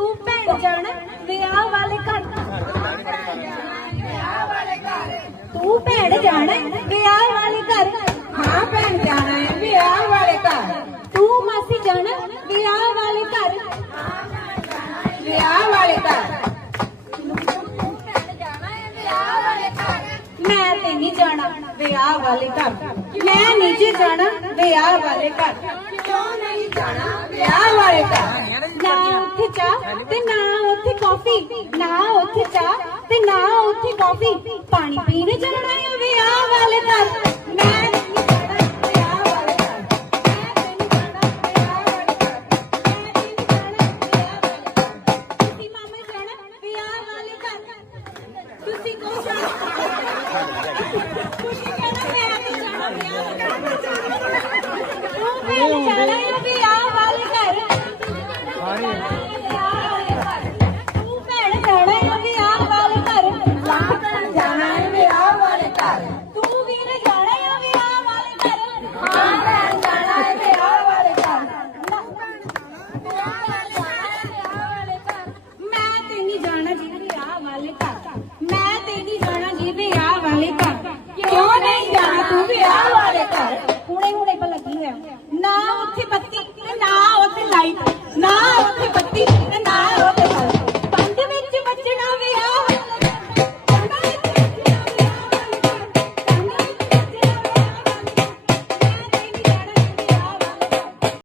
ਤੂੰ ਭੈਣ ਜਾਣਾ ਵਿਆਹ ਵਾਲੇ ਘਰ। ਤੂੰ ਭੈਣ ਜਾਣਾ ਵਿਆਹ ਵਾਲੇ ਘਰ। ਹਾਂ ਭੈਣ ਜਾਣਾ ਹੈ ਵਿਆਹ ਵਾਲੇ ਘਰ। ਤੂੰ ਮਾਸੀ ਜਾਣਾ ਵਿਆਹ ਵਾਲੇ ਘਰ। ਵਿਆਹ ਵਾਲੇ ਘਰ। ਮੈਂ ਤੇ ਨਹੀਂ ਜਾਣਾ ਵਿਆਹ ਵਾਲੇ ਘਰ। ਮੈਂ ਨਹੀਂ ਜੇ ਜਾਣਾ ਵਿਆਹ ਵਾਲੇ ਘਰ। ਕਿਉਂ ਨਹੀਂ ਜਾਣਾ ਵਿਆਹ ਵਾਲੇ ਘਰ? ਚਾਹ ਤੇ ਨਾ ਉੱਥੇ ਕਾਫੀ ਨਾ ਉੱਥੇ ਚਾਹ ਤੇ ਨਾ ਉੱਥੇ ਕਾਫੀ ਪਾਣੀ ਪੀਣ ਚੱਲਣਾ ਹੋਵੇ ਆ ਵਾਲੇ ਦਰ ਮੈਂ Thank you. ali tá.